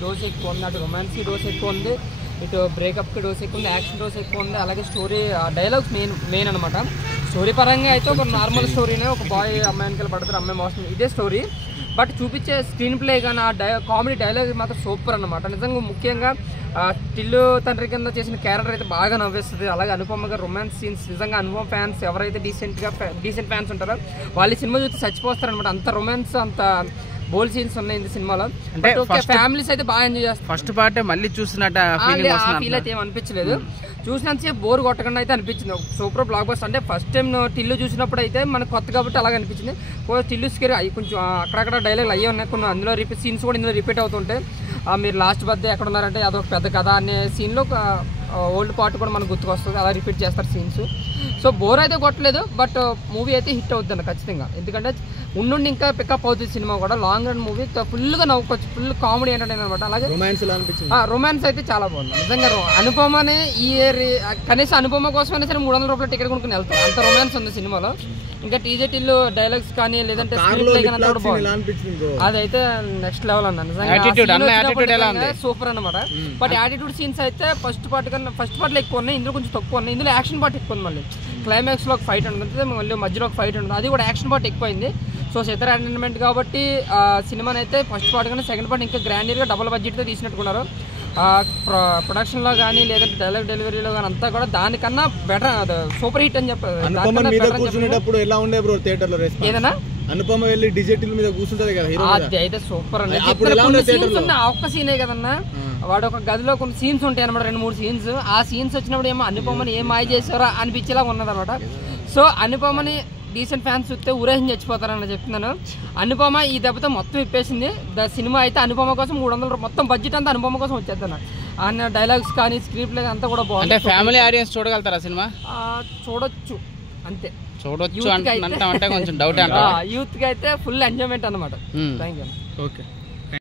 Dose ఎక్కువ ఉంది, అటు రొమాన్సీ డోస్ ఎక్కువ ఉంది, ఇటు బ్రేకప్కి డోస్ ఎక్కువ ఉంది, యాక్షన్ డోస్ ఎక్కువ ఉంది, అలాగే స్టోరీ డైలాగ్స్ మెయిన్ అనమాట. స్టోరీ పరంగా అయితే ఒక నార్మల్ స్టోరీనే, ఒక బాయ్ అమ్మాయికి పడతారు, అమ్మాయి మోసం, ఇదే స్టోరీ. బట్ చూపించే స్క్రీన్ ప్లే కానీ కామెడీ డైలాగ్ మాత్రం సూపర్ అనమాట. నిజంగా ముఖ్యంగా టిల్లు తండ్రి కింద చేసిన క్యారెక్టర్ అయితే బాగా నవ్వేస్తుంది. అలాగే అనుపమ గారు రొమాన్స్ సీన్స్, నిజంగా అనుపమ ఫ్యాన్స్ ఎవరైతే డీసెంట్ ఫ్యాన్స్ ఉంటారో వాళ్ళు సినిమా చూసి చచ్చిపోస్తారనమాట. అంత రొమాన్స్, అంత బోల్డ్ సీన్స్ ఉన్నాయి ఈ సినిమాలో. అంటే ఫ్యామిలీస్ అయితే బాగా ఎంజాయ్ చేస్తారు. ఫస్ట్ పార్ట్ మళ్ళీ చూసినట్టు ఫీల్ అయితే ఏం అనిపించలేదు, చూసినంతసేపు బోర్ కొట్టకుండా అయితే అనిపించింది. Super block buster. అంటే ఫస్ట్ టైం టిల్లు చూసినప్పుడు అయితే మనకు కొత్త కాబట్టి అలాగే అనిపించింది. టిల్లు స్కేర్ అవి కొంచెం అక్కడక్కడ డైలాగులు అయ్యే ఉన్నాయి, కొన్ని అందులో సీన్స్ కూడా ఇందులో రిపీట్ అవుతుంటాయి. మీరు లాస్ట్ బర్త్డే ఎక్కడ ఉన్నారంటే అదొక పెద్ద కథ అనే సీన్లో ఓల్డ్ పార్ట్ కూడా మనకు గుర్తుకొస్తుంది, అలా రిపీట్ చేస్తారు సీన్స్. సో బోర్ అయితే కొట్టలేదు, బట్ మూవీ అయితే హిట్ అవుతుంది ఖచ్చితంగా. ఎందుకంటే ఉండి ఇంకా పికప్ అవుతుంది సినిమా కూడా. లాంగ్ రన్ మూవీ, ఫుల్గా నవ్వుకోవచ్చు, ఫుల్ కామెడీ ఎంటర్టైన్ అనమాట. అలాగే రొమాన్స్ అయితే చాలా బాగుంది నిజంగా. అనుపమనే ఈ ఇయర్ కనీసం అనుపమ కోసమైనా సరే 300 రూపాయలు టికెట్ కొనుక్కుని వెళ్తాం, అంత రొమాన్స్ ఉంది సినిమాలో. ఇంకా టీజేటీలు డైలాగ్స్ కానీ లేదంటే స్క్రీన్ ప్లే కానీ కూడా బాగుంది. అదైతే నెక్స్ట్ లెవెల్ అన్న నిజంగా, సూపర్ అనమాట. బట్ యాటిట్యూడ్ సీన్స్ అయితే ఫస్ట్ పార్ట్లో ఎక్కువ ఉన్నాయి, ఇందులో కొంచెం తక్కువ ఉన్నాయి. ఇందులో యాక్షన్ పార్ట్ ఎక్కువ ఉంది. మళ్ళీ క్లైమాక్స్లో ఒక ఫైట్ ఉంటుంది, మళ్ళీ మధ్యలో ఒక ఫైట్ ఉంటుంది, అది కూడా యాక్షన్ పార్ట్ ఎక్కువైంది. సో ఇతర ఎంటర్టైన్మెంట్ కాబట్టి సినిమాని అయితే ఫస్ట్ పార్ట్ కానీ సెకండ్ పార్ట్ ఇంకా గ్రాండీగా డబుల్ బడ్జెట్తో తీసినట్టుకున్నారు. ప్రొడక్షన్లో కానీ లేదంటే డైలాగ్ డెలివరీలో కానీ అంతా కూడా దానికన్నా బెటర్, సూపర్ హిట్ అని చెప్పారు. ఏదైనా అనుపమ వెళ్ళి డిజిటల్ మీద కూర్చుంటది కదా, అది అయితే సూపర్ అండి. ఒక్క సీనే కదన్నా, వాడు ఒక గదిలో కొన్ని సీన్స్ ఉంటాయి అనమాట, 2-3 సీన్స్. ఆ సీన్స్ వచ్చినప్పుడు ఏమో అనుపమని ఏం మాయ చేశారో అనిపించేలా ఉన్నది అనమాట. సో అనుపమని డీసెంట్ ఫ్యాన్స్ చూస్తే ఊరేసి చచ్చిపోతారని చెప్తున్నాను. అనుపమ ఈ దెబ్బతో మొత్తం ఇప్పేసింది. సినిమా అయితే అనుపమ కోసం 300 మొత్తం బడ్జెట్ అంతా అనుపమ కోసం వచ్చేద్దాను. ఆయన డైలాగ్స్ కానీ స్క్రీన్ ప్లే అంతా కూడా బాగుంది. ఫ్యామిలీ ఆడియన్స్ చూడగలుగుతారా సినిమా? చూడొచ్చు, అంతే చూడొచ్చు అంటే కొంచెం డౌట్. యూత్ కి అయితే ఫుల్ ఎంజాయ్మెంట్ అనమాట. Thank you. ఓకే.